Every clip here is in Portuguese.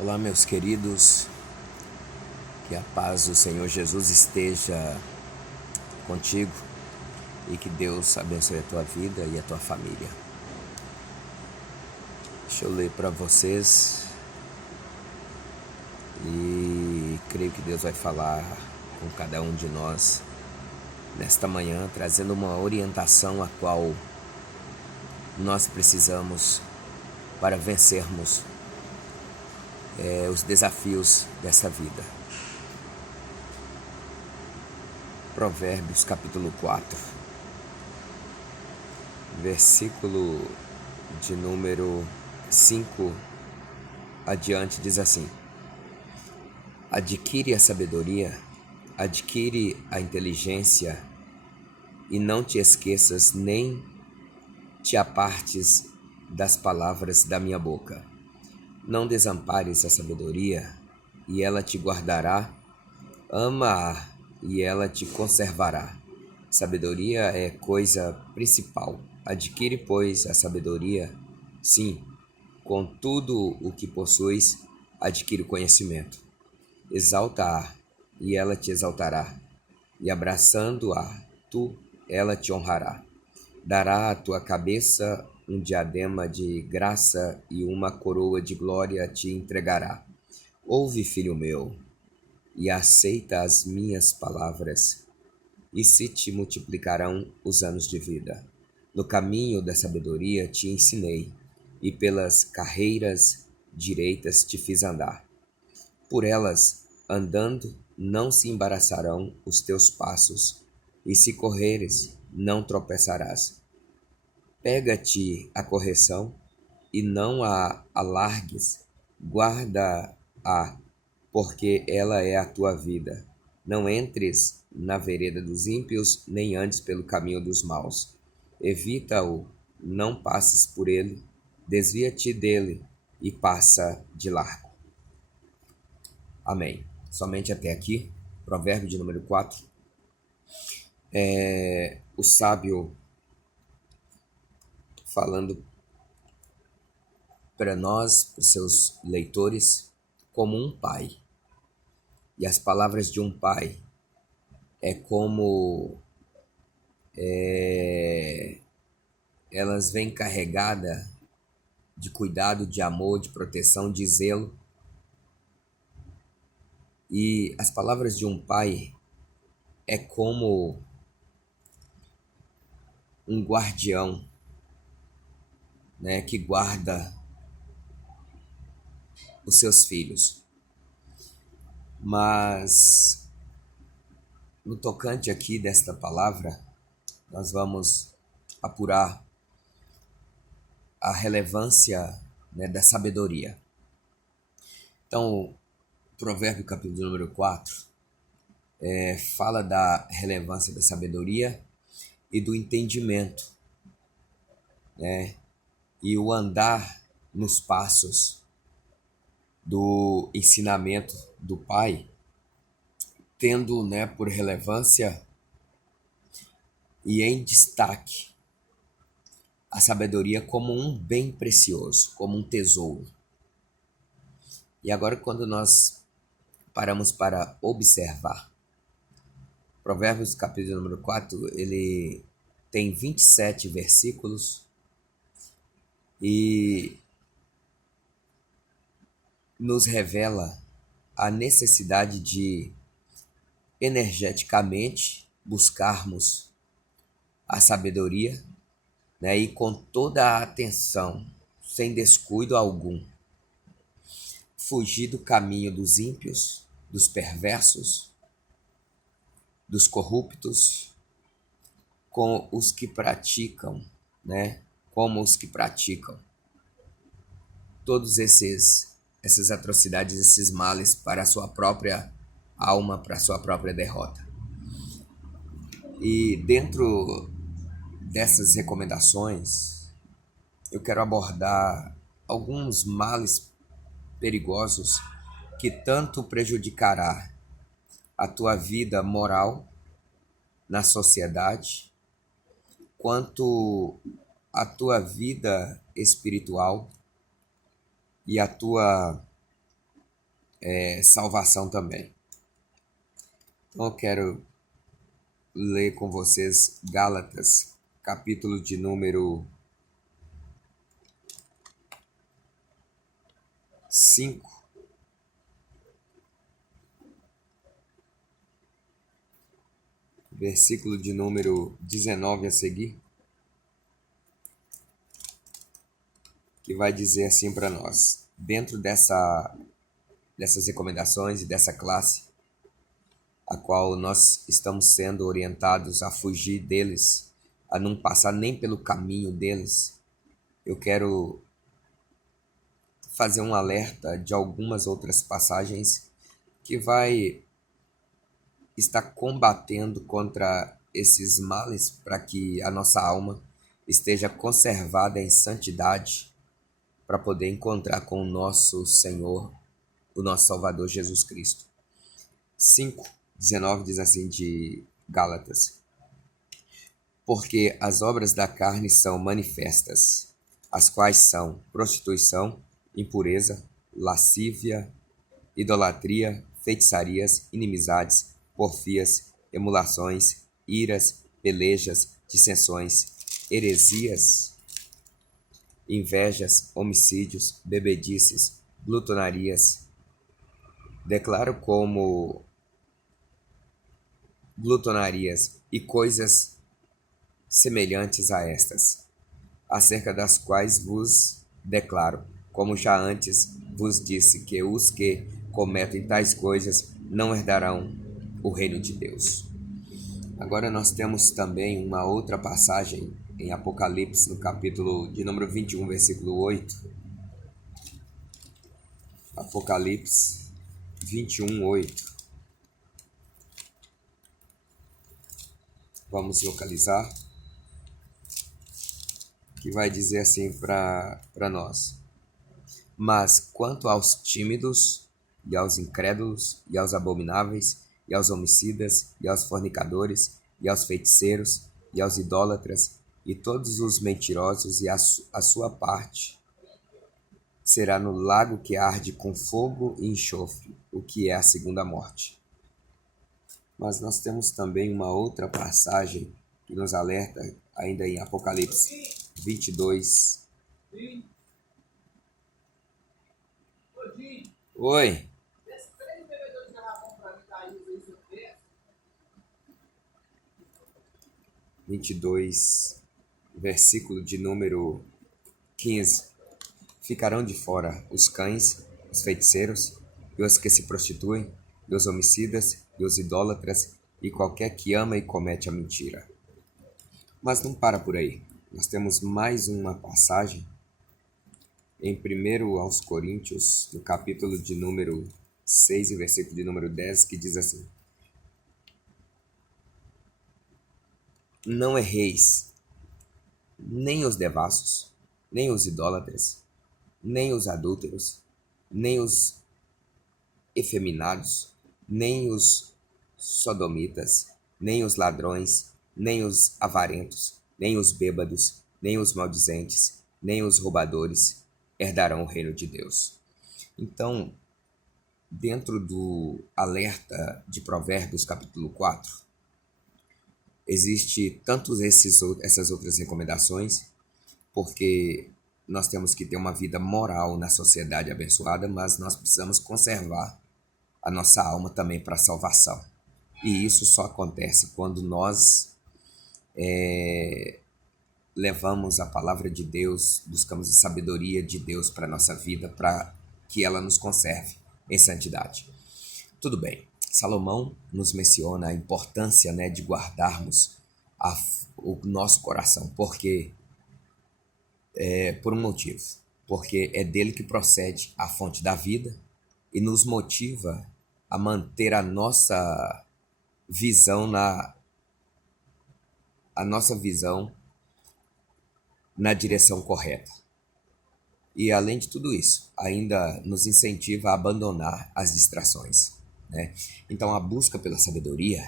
Olá, meus queridos, que a paz do Senhor Jesus esteja contigo e que Deus abençoe a tua vida e a tua família. Deixa eu ler para vocês e creio que Deus vai falar com cada um de nós nesta manhã, trazendo uma orientação a qual nós precisamos para vencermos os desafios dessa vida. Provérbios capítulo 4, versículo de número 5 adiante diz assim: adquire a sabedoria, adquire a inteligência e não te esqueças nem te apartes das palavras da minha boca. Não desampares a sabedoria e ela te guardará, ama-a e ela te conservará. Sabedoria é coisa principal. Adquire, pois, a sabedoria, sim, com tudo o que possuis, adquire o conhecimento. Exalta-a e ela te exaltará, e abraçando-a, ela te honrará. Dará à tua cabeça um diadema de graça e uma coroa de glória te entregará. Ouve, filho meu, e aceita as minhas palavras, e se te multiplicarão os anos de vida. No caminho da sabedoria te ensinei, e pelas carreiras direitas te fiz andar. Por elas, andando, não se embaraçarão os teus passos, e se correres, não tropeçarás. Pega-te a correção, e não a alargues, guarda-a, porque ela é a tua vida. Não entres na vereda dos ímpios, nem andes pelo caminho dos maus. Evita-o, não passes por ele, desvia-te dele e passa de largo. Amém. Somente até aqui, provérbio de número 4. O sábio falando para nós, para os seus leitores, como um pai. E as palavras de um pai é como elas vêm carregadas de cuidado, de amor, de proteção, de zelo. E as palavras de um pai é como um guardião, né, que guarda os seus filhos. Mas no tocante aqui desta palavra, nós vamos apurar a relevância, né, da sabedoria. Então, Provérbio capítulo número 4 fala da relevância da sabedoria e do entendimento, né, e o andar nos passos do ensinamento do pai, tendo, né, por relevância e em destaque a sabedoria como um bem precioso, como um tesouro. E agora, quando nós paramos para observar, Provérbios capítulo número 4, ele tem 27 versículos e nos revela a necessidade de energeticamente buscarmos a sabedoria, né, e com toda a atenção, sem descuido algum, fugir do caminho dos ímpios, dos perversos, dos corruptos, com os que praticam, né, como os que praticam todos essas atrocidades, esses males para a sua própria alma, para a sua própria derrota. E dentro dessas recomendações, eu quero abordar alguns males perigosos que tanto prejudicará a tua vida moral na sociedade, quanto a tua vida espiritual e a tua salvação também. Então eu quero ler com vocês Gálatas, capítulo de número 5, versículo de número 19 a seguir, que vai dizer assim para nós: dentro dessas recomendações e dessa classe, a qual nós estamos sendo orientados a fugir deles, a não passar nem pelo caminho deles, eu quero fazer um alerta de algumas outras passagens que vai estar combatendo contra esses males para que a nossa alma esteja conservada em santidade para poder encontrar com o nosso Senhor, o nosso Salvador Jesus Cristo. 5:19 diz assim de Gálatas: porque as obras da carne são manifestas, as quais são prostituição, impureza, lascívia, idolatria, feitiçarias, inimizades, porfias, emulações, iras, pelejas, dissensões, heresias, invejas, homicídios, bebedices, glutonarias. Declaro como glutonarias e coisas semelhantes a estas, acerca das quais vos declaro, como já antes vos disse, que os que cometem tais coisas não herdarão o reino de Deus. Agora nós temos também uma outra passagem em Apocalipse, no capítulo de número 21, versículo 8. Apocalipse 21, 8. Vamos localizar, que vai dizer assim para nós: mas quanto aos tímidos, e aos incrédulos, e aos abomináveis, e aos homicidas, e aos fornicadores, e aos feiticeiros, e aos idólatras, e todos os mentirosos, e a sua parte será no lago que arde com fogo e enxofre, o que é a segunda morte. Mas nós temos também uma outra passagem que nos alerta, ainda em Apocalipse 22. Oi. 22, versículo de número 15. Ficarão de fora os cães, os feiticeiros, e os que se prostituem, e os homicidas, e os idólatras, e qualquer que ama e comete a mentira. Mas não para por aí. Nós temos mais uma passagem em 1 aos Coríntios, no capítulo de número 6 e versículo de número 10, que diz assim: não erreis, nem os devassos, nem os idólatras, nem os adúlteros, nem os efeminados, nem os sodomitas, nem os ladrões, nem os avarentos, nem os bêbados, nem os maldizentes, nem os roubadores herdarão o reino de Deus. Então, dentro do alerta de Provérbios, capítulo 4, existe tantos essas outras recomendações, porque nós temos que ter uma vida moral na sociedade abençoada, mas nós precisamos conservar a nossa alma também para a salvação. E isso só acontece quando nós levamos a palavra de Deus, buscamos a sabedoria de Deus para a nossa vida, para que ela nos conserve em santidade. Tudo bem, Salomão nos menciona a importância, de guardarmos o nosso coração, porque por um motivo, porque é dele que procede a fonte da vida e nos motiva a manter a nossa visão na direção correta. E além de tudo isso, ainda nos incentiva a abandonar as distrações, né? Então a busca pela sabedoria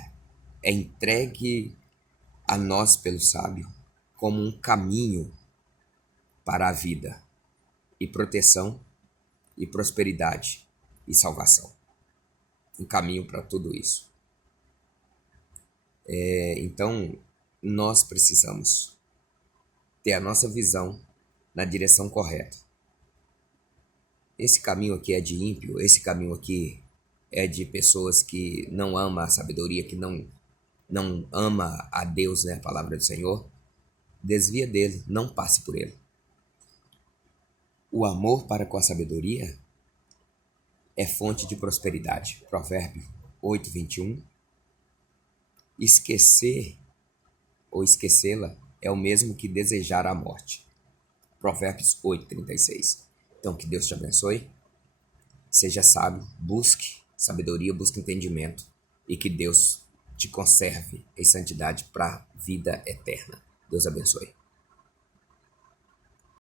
é entregue a nós pelo sábio como um caminho para a vida e proteção e prosperidade e salvação. Um caminho para tudo isso. Então, nós precisamos ter a nossa visão na direção correta. Esse caminho aqui é de ímpio, esse caminho aqui é de pessoas que não amam a sabedoria, que não ama a Deus, né, a palavra do Senhor. Desvia dele, não passe por ele. O amor para com a sabedoria é fonte de prosperidade. Provérbio 8:21. Esquecer ou esquecê-la é o mesmo que desejar a morte. Provérbios 8:36. Então, que Deus te abençoe. Seja sábio, busque sabedoria, busque entendimento e que Deus te conserve em santidade para a vida eterna. Deus abençoe.